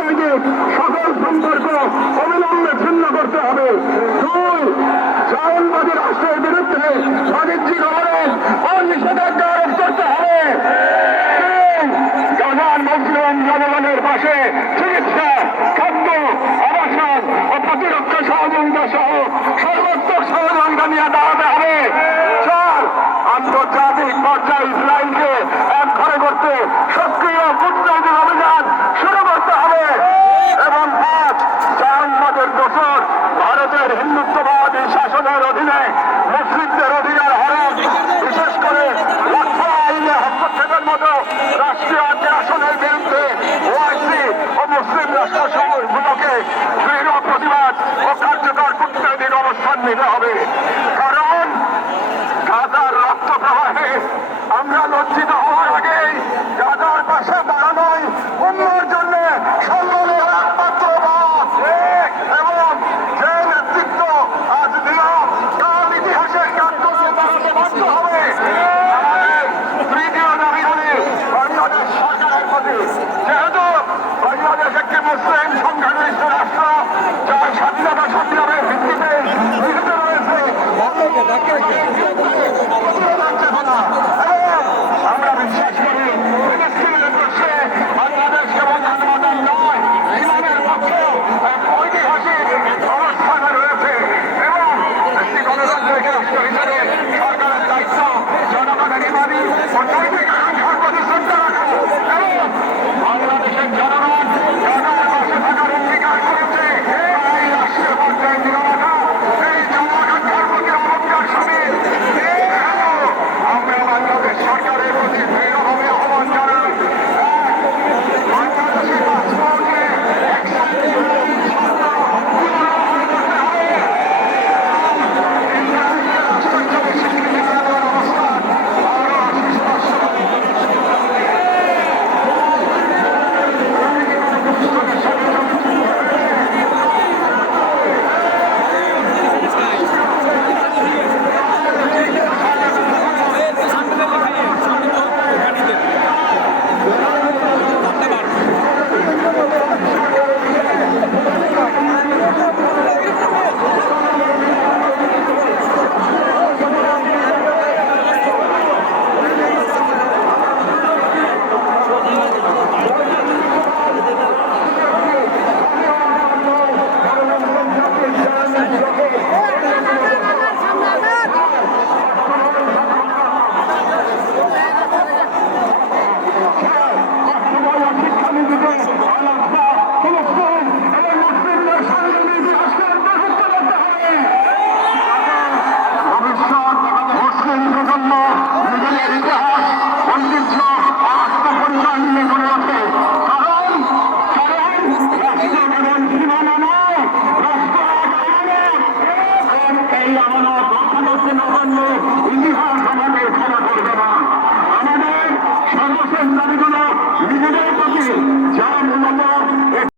রাজনৈতিক সকল সম্পর্ক অবিলম্বে ছিন্ন করতে হবে। দুই জাউলবাদী রাষ্ট্রের বিরুদ্ধে বাণিজ্যিক অবরোধ ও নিষেধাজ্ঞা আরোপ করতে হবে। মুসলিম জনগণের পাশে চিকিৎসা, খাদ্য, আবাসন ও প্রতিরক্ষা সহযোগিতা সহ সর্বোত্তক সহযোগিতা নিয়ে দাঁড়াতে হবে। চার, আন্তর্জাতিক পর্যায়ে হিন্দুত্ব